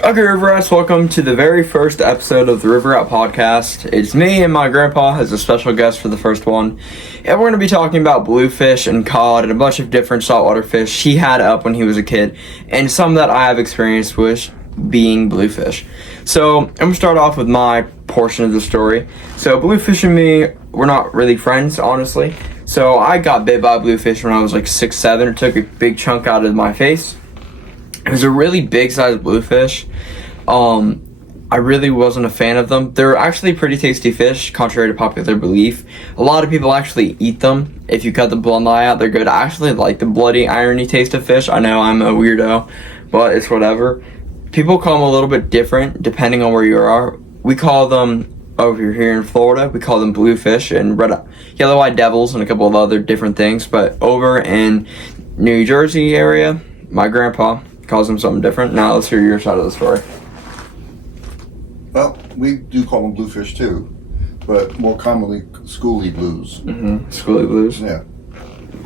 Okay, River Rats, welcome to the very first episode of the River Rat Podcast. It's me and my grandpa as a special guest for the first one. And we're going to be talking about bluefish and cod and a bunch of different saltwater fish he had up when he was a kid, and some that I have experienced with being bluefish. So, I'm going to start off with my portion of the story. So, bluefish and me, we're not really friends, honestly. So, I got bit by a bluefish when I was like 6, 7. It took a big chunk out of my face. It was a really big sized bluefish. I really wasn't a fan of them. They're actually pretty tasty fish, contrary to popular belief. A lot of people actually eat them. If you cut the blood eye out, they're good. I actually like the bloody, irony taste of fish. I know I'm a weirdo, but it's whatever. People call them a little bit different depending on where you are. We call them, over here in Florida, we call them bluefish and yellow-eyed devils and a couple of other different things. But over in New Jersey area, my grandpa calls them something different. Now let's hear your side of the story. Well, we do call them bluefish too, but more commonly schoolie blues. Mm-hmm. Schoolie blues. Yeah.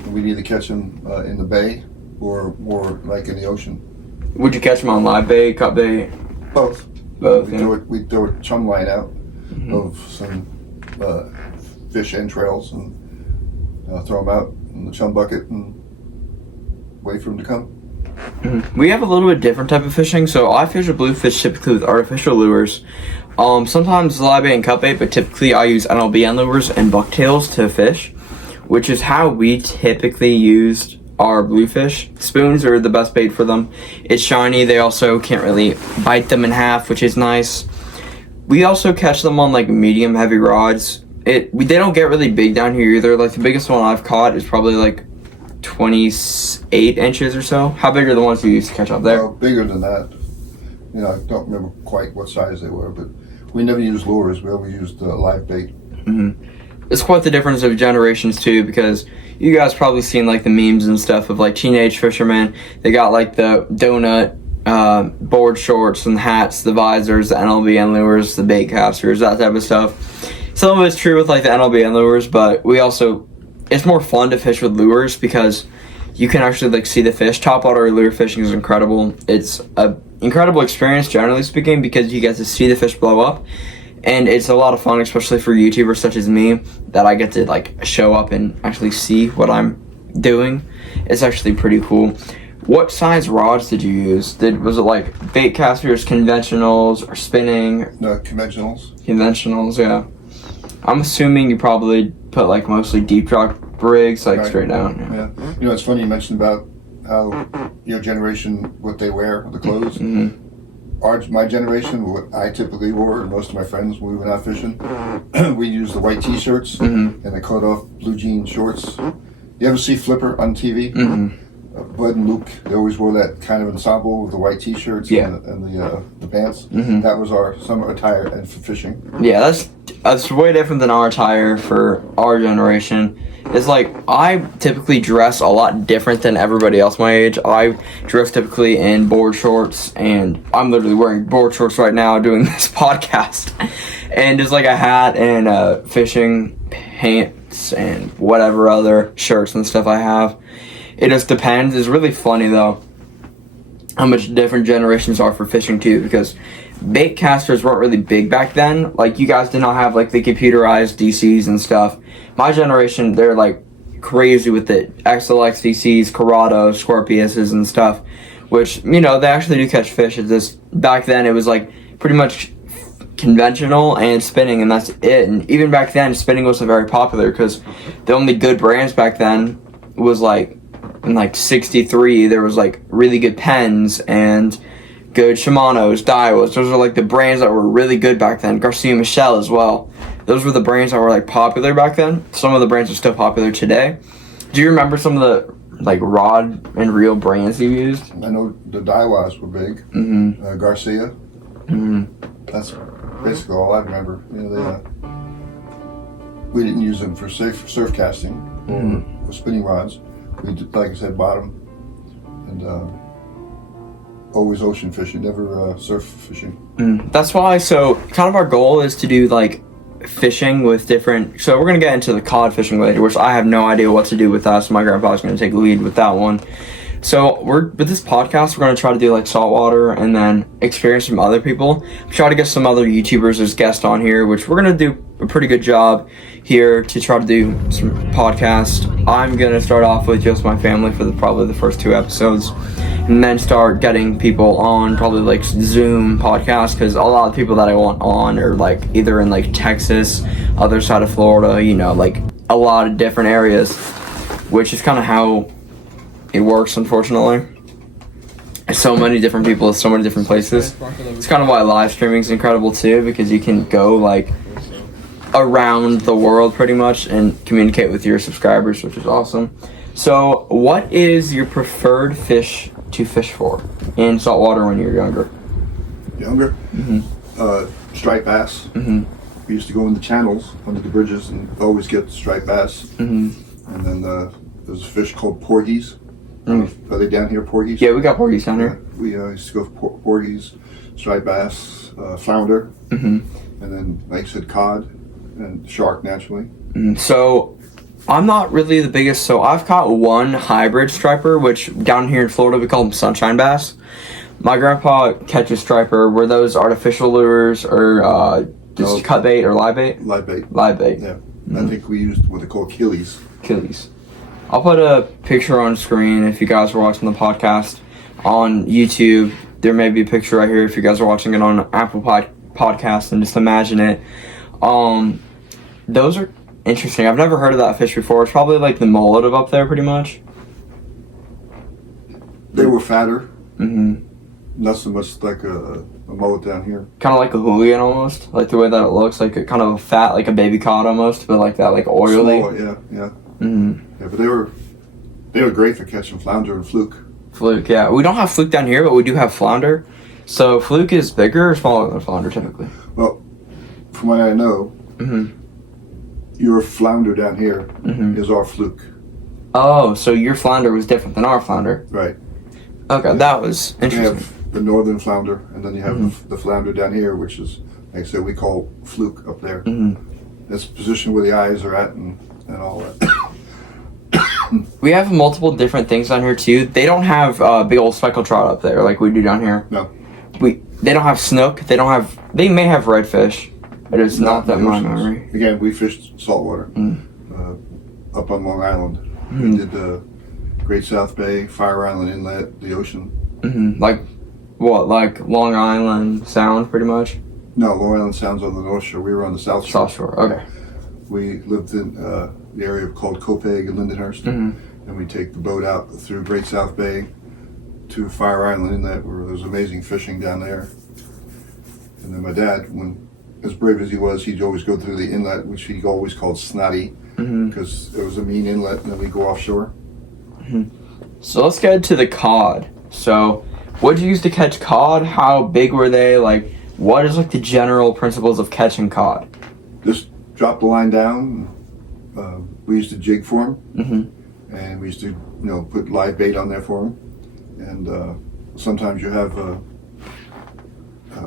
We'd either catch them in the bay or more like in the ocean. Would you catch them on live bait, cut bait? Both. Both. We'd throw a chum line out Mm-hmm. of some fish entrails and throw them out in the chum bucket and wait for them to come. Mm-hmm. We have a little bit different type of fishing. So I fish a bluefish typically with artificial lures. Sometimes live bait and cut bait, but typically I use NLBN lures and bucktails to fish, which is how we typically use our bluefish. Spoons are the best bait for them. It's shiny. They also can't really bite them in half, which is nice. We also catch them on like medium heavy rods. They don't get really big down here either. Like the biggest one I've caught is probably like 28 inches or so. How big are the ones you used to catch up there? Well, bigger than that. I don't remember quite what size they were, but we never used lures. We always used live bait. Mm-hmm. It's quite the difference of generations too, because you guys probably seen like the memes and stuff of like teenage fishermen. They got like the donut board shorts and hats, the visors, the NLBN lures, the bait casters, that type of stuff. Some of it's true with like the NLBN lures, but it's more fun to fish with lures because you can actually like see the fish. Topwater lure fishing is incredible. It's an incredible experience, generally speaking, because you get to see the fish blow up, and it's a lot of fun, especially for YouTubers such as me, that I get to like show up and actually see what I'm doing. It's actually pretty cool. What size rods did you use? Was it like bait casters, conventionals, or spinning? No, conventionals. Conventionals, yeah. I'm assuming you probably put like mostly deep drop rigs, like Right. straight down. Yeah. It's funny you mentioned about how your generation, what they wear, the clothes. Mm-hmm. My generation, what I typically wore, and most of my friends when we went out fishing, we used the white T-shirts Mm-hmm. and the cut-off blue jean shorts. You ever see Flipper on TV? Mm-hmm. Bud and Luke, they always wore that kind of ensemble with the white T-shirts and the pants. Mm-hmm. That was our summer attire and for fishing. Yeah, that's way different than our attire for our generation. It's like I typically dress a lot different than everybody else my age. I dress typically in board shorts, and I'm literally wearing board shorts right now doing this podcast. And just like a hat and fishing pants and whatever other shirts and stuff I have. It just depends. It's really funny though how much different generations are for fishing too, because bait casters weren't really big back then. Like you guys did not have like the computerized DCs and stuff. My generation, they're like crazy with the XLX DCs, Corrados, Scorpiuses and stuff, which they actually do catch fish. It's just back then it was like pretty much conventional and spinning, and that's it. And even back then spinning wasn't very popular because the only good brands back then was like in like 63 there was like really good Pens and good Shimano's, Daiwas. Those are like the brands that were really good back then. Garcia Michel as well. Those were the brands that were like popular back then. Some of the brands are still popular today. Do you remember some of the like rod and reel brands you used? I know the Daiwas were big. Mm-hmm. Garcia. Mm-hmm. That's basically all I remember. We didn't use them for surf casting or spinning rods. We did, like I said, bottom and always ocean fishing, never surf fishing. That's why. So kind of our goal is to do like fishing with different. So we're gonna get into the cod fishing later, which I have no idea what to do with that. So my grandpa's gonna take the lead with that one. So with this podcast, we're gonna try to do like saltwater and then experience from other people. Try to get some other YouTubers as guests on here, which we're gonna do a pretty good job here to try to do some podcast. I'm gonna start off with just my family for probably the first 2 episodes, and then start getting people on probably like Zoom podcast, because a lot of people that I want on are like either in like Texas, other side of Florida, you know, like a lot of different areas, which is kind of how it works, unfortunately. So many different people, so many different places. It's kind of why live streaming is incredible too, because you can go like around the world pretty much and communicate with your subscribers, which is awesome. So what is your preferred fish to fish for in saltwater when you're younger? Younger? Striped bass. We used to go in the channels under the bridges and always get striped bass. And then there's a fish called porgies. Are they down here, porgies? Yeah, we got porgies down here. We used to go for porgies, striped bass, flounder, and then, like I said, cod and shark, naturally. So I'm not really the biggest, so I've caught one hybrid striper, which down here in Florida we call them sunshine bass. My grandpa catches striper. Were those artificial lures or just cut bait or live bait? Live bait. Live bait. Yeah. I think we used what they call killies. Killies. I'll put a picture on screen if you guys are watching the podcast on YouTube. There may be a picture right here if you guys are watching it on Apple Podcast, and just imagine it. Those are interesting. I've never heard of that fish before. It's probably like the mullet of up there, pretty much. They were fatter. Not so much like a mullet down here. Kind of like a Julian almost, like the way that it looks, like a kind of fat, like a baby cod almost, but like that, like oily. Smaller, yeah. Yeah, but they were great for catching flounder and fluke. Fluke, yeah. We don't have fluke down here, but we do have flounder. So fluke is bigger or smaller than flounder typically? Well, from what I know, your flounder down here is our fluke. Oh, so your flounder was different than our flounder. Right. Okay, that was interesting. You have the northern flounder, and then you have the flounder down here, which is, like I said, we call fluke up there. That's the position where the eyes are at and all that. We have multiple different things on here too. They don't have big old speckled trout up there like we do down here. No. They don't have snook. They may have redfish, but it's not that my memory. Again, we fished saltwater up on Long Island. We did the Great South Bay, Fire Island Inlet, the ocean. Like what? Like Long Island Sound, pretty much? No, Long Island Sound's on the North Shore. We were on the South Shore. South Shore, okay. We lived in the area called Copeg and Lindenhurst, and we take the boat out through Great South Bay to Fire Island Inlet, where there's amazing fishing down there. And then my dad, when as brave as he was, he'd always go through the inlet, which he always called Snotty, because it was a mean inlet, and then we go offshore. So let's get to the cod. So, what did you use to catch cod? How big were they? Like, what is like the general principles of catching cod? Just drop the line down. We used to jig for them, and we used to, put live bait on there for them. And sometimes you have,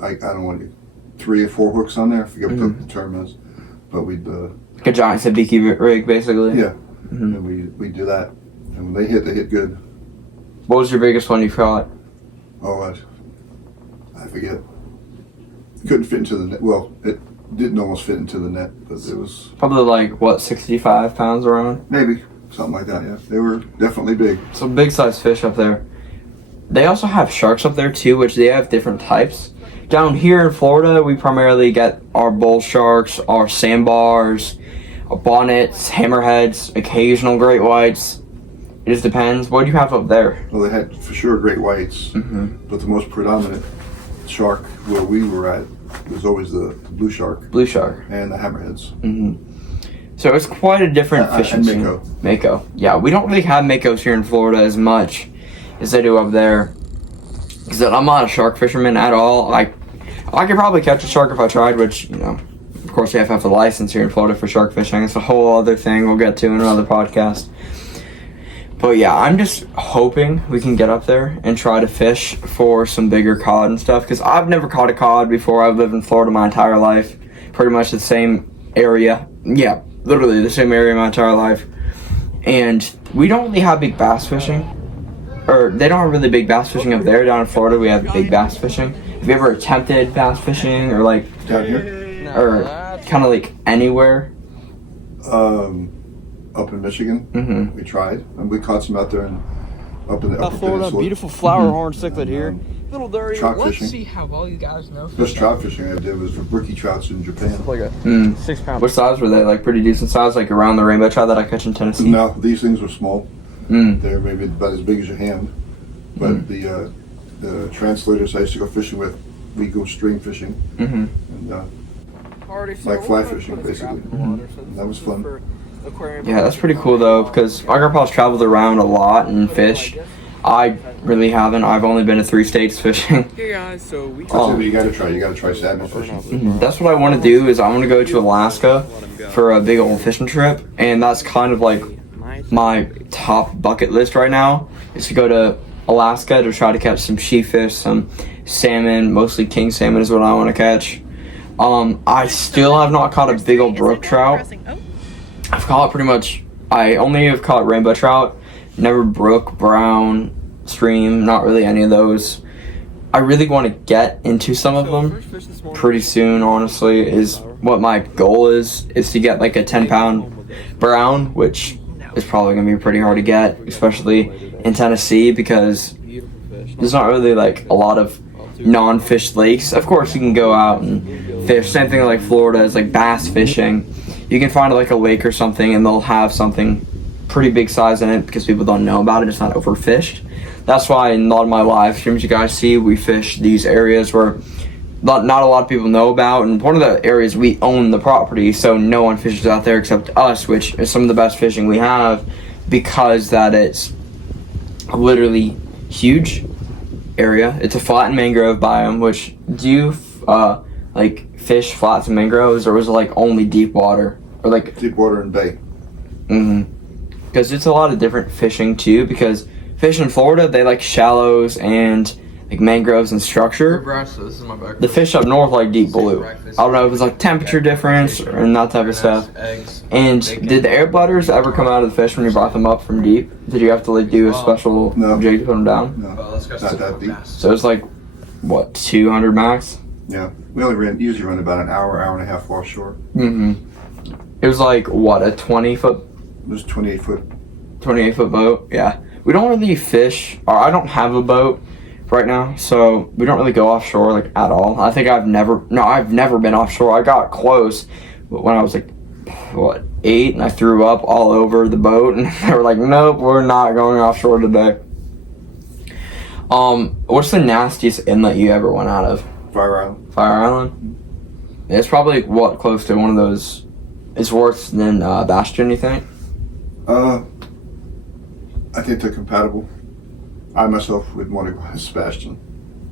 I don't want 3 or 4 hooks on there. I forget what the term is, but we'd like a giant sabiki rig, basically. Yeah, and we do that, and when they hit good. What was your biggest one you caught? Oh, I forget. Couldn't fit into the net. Well, it didn't almost fit into the net, but it was probably like what, 65 pounds around? Maybe something like that. Yeah, they were definitely big. Some big size fish up there. They also have sharks up there too, which they have different types. Down here in Florida, we primarily get our bull sharks, our sandbars, our bonnets, hammerheads, occasional great whites. It just depends. What do you have up there? Well, they had for sure great whites, but the most predominant shark where we were at was always the blue shark. Blue shark. And the hammerheads. So it's quite a different fishing scene. Mako. Yeah, we don't really have Makos here in Florida as much as they do up there. Because I'm not a shark fisherman at all. I could probably catch a shark if I tried, which, of course you have to have a license here in Florida for shark fishing. It's a whole other thing we'll get to in another podcast. But yeah, I'm just hoping we can get up there and try to fish for some bigger cod and stuff. Because I've never caught a cod before. I've lived in Florida my entire life. Pretty much the same area. Yeah, literally the same area my entire life. And we don't really have big bass fishing. or they don't have really big bass fishing up there. Down in Florida, we have big bass fishing. Have you ever attempted bass fishing, or like Down here, or kind of like anywhere? up in Michigan, we tried, and we caught some out there and up in the upper Florida, peninsula. beautiful flower horn cichlid here. Little dirty. Trout Let's fishing. see how well you guys know. First trout fishing I did was for brookie trouts in Japan. Like a Mm. 6 pound. What size were they? Like pretty decent size, like around the rainbow trout that I catch in Tennessee. No, these things were small. Mm. They're maybe about as big as your hand. But the translators I used to go fishing with, we go stream fishing, Mm-hmm. and like fly fishing, basically. That was fun. Yeah, that's pretty cool though, because my grandpa's traveled around a lot and fished. I really haven't. I've only been to 3 states fishing. Hey guys, so we That's what you gotta try. You gotta try salmon fishing. That's what I want to do. Is I want to go to Alaska for a big old fishing trip, and that's kind of like my top bucket list right now. Is to go to Alaska to try to catch some sheepfish, some salmon, mostly king salmon is what I want to catch. I still have not caught a big old brook trout. I've caught pretty much. I only have caught rainbow trout, never brook, brown, stream, not really any of those. I really want to get into some of them pretty soon, honestly, is what my goal is to get like a 10-pound brown, which is probably going to be pretty hard to get, especially in Tennessee, because there's not really like a lot of non-fished lakes. Of course, you can go out and fish. Same thing like Florida is like bass fishing. You can find like a lake or something and they'll have something pretty big size in it because people don't know about it. It's not overfished. That's why in a lot of my live streams you guys see, we fish these areas where not a lot of people know about, and one of the areas we own the property, so no one fishes out there except us, which is some of the best fishing we have because that it's literally huge area. It's a flat and mangrove biome. Which do you like fish flats and mangroves, or was it like only deep water, or like Deep water and bay. because it's a lot of different fishing too, because fish in Florida, they like shallows and like mangroves and structure. The fish up north like deep blue. I don't know if it's like temperature difference and that type of stuff. And did the air bladders ever come out of the fish when you brought them up from deep? Did you have to like do a special No. jig to put them down? No, not that deep. So it's like what, 200 max? Yeah, we only usually run about an hour and a half offshore. It was like what, a 28 foot There's 28 foot. boat? Yeah. We don't really fish, or I don't have a boat right now, so we don't really go offshore like at all. I think I've never been offshore. I got close when I was like, 8, and I threw up all over the boat, and they were like, nope, we're not going offshore today. What's the nastiest inlet you ever went out of? Fire Island. Fire Island? It's probably what, close to one of those. It's worse than Bastion, you think? I think they're compatible. I myself would want to go as Sebastian.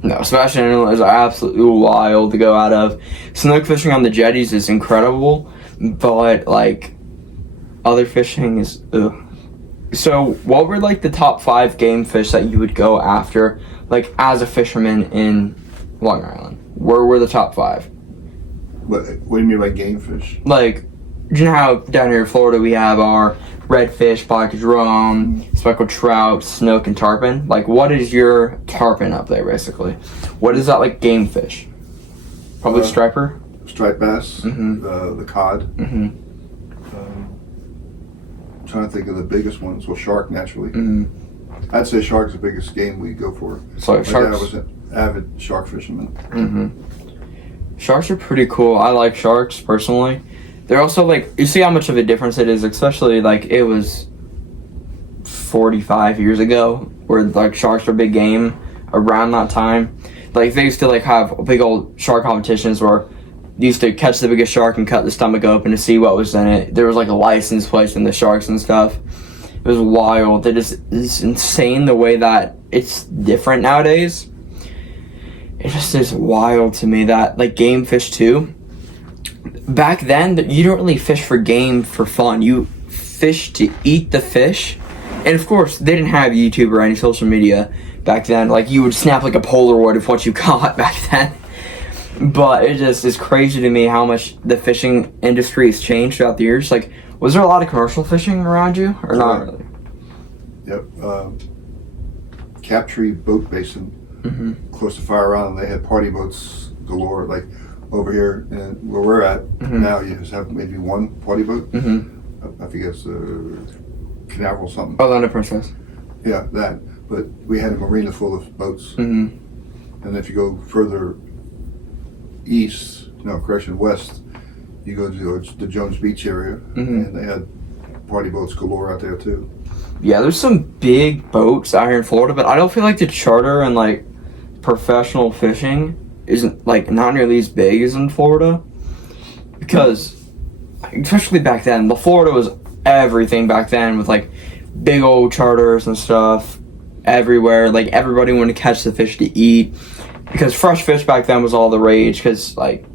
No, Sebastian Inlet is absolutely wild to go out of. Snook fishing on the jetties is incredible, but like other fishing is ugh. So what were like the top 5 game fish that you would go after, like as a fisherman in Long Island? Where were the top 5? What do you mean by game fish? Like, you know how down here in Florida we have our redfish, black drum, speckled trout, snook, and tarpon? Like, what is your tarpon up there, basically? What is that, like, game fish? Probably striper? Striped bass, the cod. I'm trying to think of the biggest ones. Well, shark, naturally. I'd say shark's the biggest game we go for. So, My dad sharks? was an avid shark fisherman. Sharks are pretty cool. I like sharks, personally. They're also, like, you see how much of a difference it is, especially, like, it was 45 years ago, where, like, sharks were big game around that time. Like, they used to, like, have big old shark competitions where you used to catch the biggest shark and cut the stomach open to see what was in it. There was, like, a license plate in the sharks and stuff. It was wild. It's insane the way that it's different nowadays. It just is wild to me that, like, game fish, too. Back then, you don't really fish for game for fun. You fish to eat the fish. And of course, they didn't have YouTube or any social media back then. Like, you would snap like a Polaroid of what you caught back then. But it just is crazy to me how much the fishing industry has changed throughout the years. Like, was there a lot of commercial fishing around you? Or not really? Yep. Captree Boat Basin, close to Fire Island. They had party boats galore. Like over here, and where we're at now, you just have maybe one party boat. I think it's Canaveral something. Orlando Princess. Yeah, that. But we had a marina full of boats. And if you go further west, you go to the Jones Beach area, and they had party boats galore out there too. Yeah, there's some big boats out here in Florida, but I don't feel like the charter and like professional fishing isn't like not nearly as big as in Florida, because especially back then, Florida was everything back then with like big old charters and stuff everywhere. Like everybody wanted to catch the fish to eat, because fresh fish back then was all the rage, because like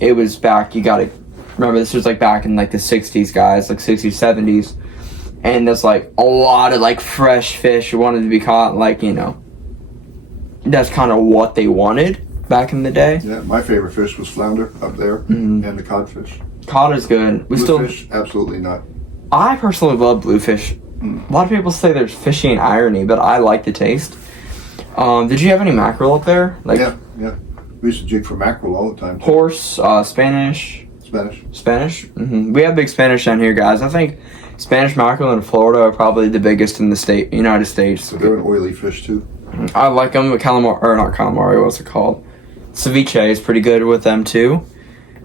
it was back, you gotta remember, this was like back in like the 60s, guys, like 60s, 70s, and there's like a lot of like fresh fish wanted to be caught, like, you know, that's kind of what they wanted back in the day. Yeah, my favorite fish was flounder up there, and the codfish. Cod is good. Bluefish, absolutely not. I personally love bluefish. A lot of people say there's fishy and irony, but I like the taste. Did you have any mackerel up there? Like, yeah. We used to jig for mackerel all the time. Horse, Spanish. Spanish. We have big Spanish down here, guys. I think Spanish mackerel in Florida are probably the biggest in the United States. So they're an oily fish too. I like them. Not calamari. What's it called? Ceviche is pretty good with them too.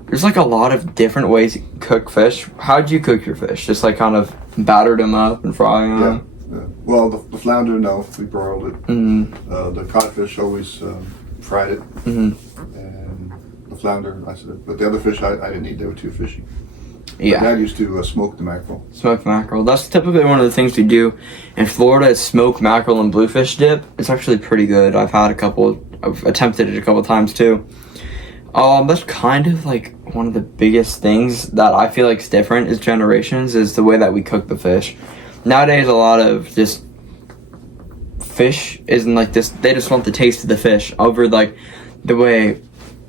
There's like a lot of different ways to cook fish. How'd you cook your fish? Just like kind of battered them up and fry them? Yeah. Well, the flounder, no, we broiled it. The codfish, always fried it. And the flounder, I said, but the other fish I didn't eat. They were too fishy. Yeah. My dad used to smoke the mackerel. Smoked mackerel. That's typically one of the things we do in Florida is smoked mackerel and bluefish dip. It's actually pretty good. I've attempted it a couple times too. That's kind of like one of the biggest things that I feel like is different is generations, is the way that we cook the fish. Nowadays, a lot of just fish isn't like this. They just want the taste of the fish over like the way,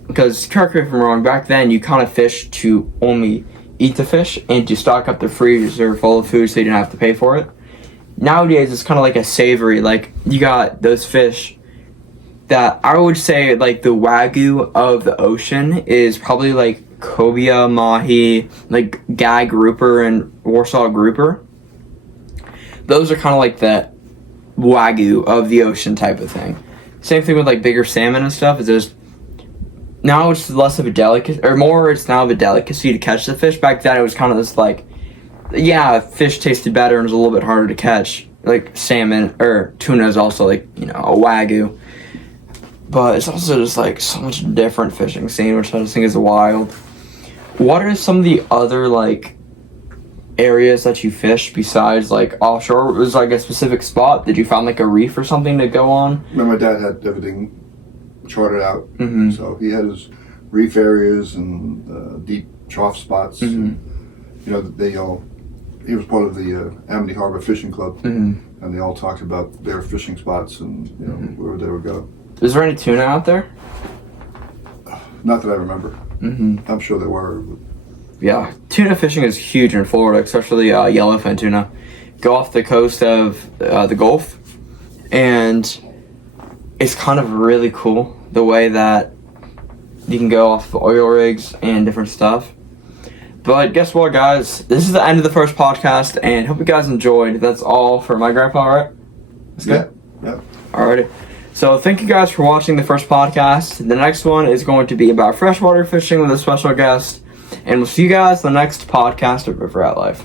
because correct me if I'm wrong, back then you kind of fish to only eat the fish and to stock up the freezer full of food so you didn't have to pay for it. Nowadays, it's kind of like a savory, like you got those fish that I would say like the Wagyu of the ocean is probably like cobia, mahi, like gag grouper and Warsaw grouper. Those are kind of like the Wagyu of the ocean type of thing. Same thing with like bigger salmon and stuff. Is just now it's less of a delicacy, or more it's now of a delicacy to catch the fish. Back then it was kind of this like, yeah, fish tasted better and was a little bit harder to catch. Like salmon or tuna is also like, you know, a Wagyu. But it's also just like so much different fishing scene, which I just think is wild. What are some of the other like areas that you fish besides like offshore? Was like a specific spot? Did you find like a reef or something to go on? My dad had everything charted out, so he had his reef areas and deep trough spots. And, you know, he was part of the Amity Harbor Fishing Club, and they all talked about their fishing spots and you know where they would go. Is there any tuna out there? Not that I remember. I'm sure there were. Yeah, tuna fishing is huge in Florida, especially yellowfin tuna. Go off the coast of the Gulf, and it's kind of really cool the way that you can go off the oil rigs and different stuff. But guess what, guys? This is the end of the first podcast, and hope you guys enjoyed. That's all for my grandpa, right? That's good? Yeah. Alrighty. So thank you guys for watching the first podcast. The next one is going to be about freshwater fishing with a special guest. And we'll see you guys in the next podcast of River Rat Life.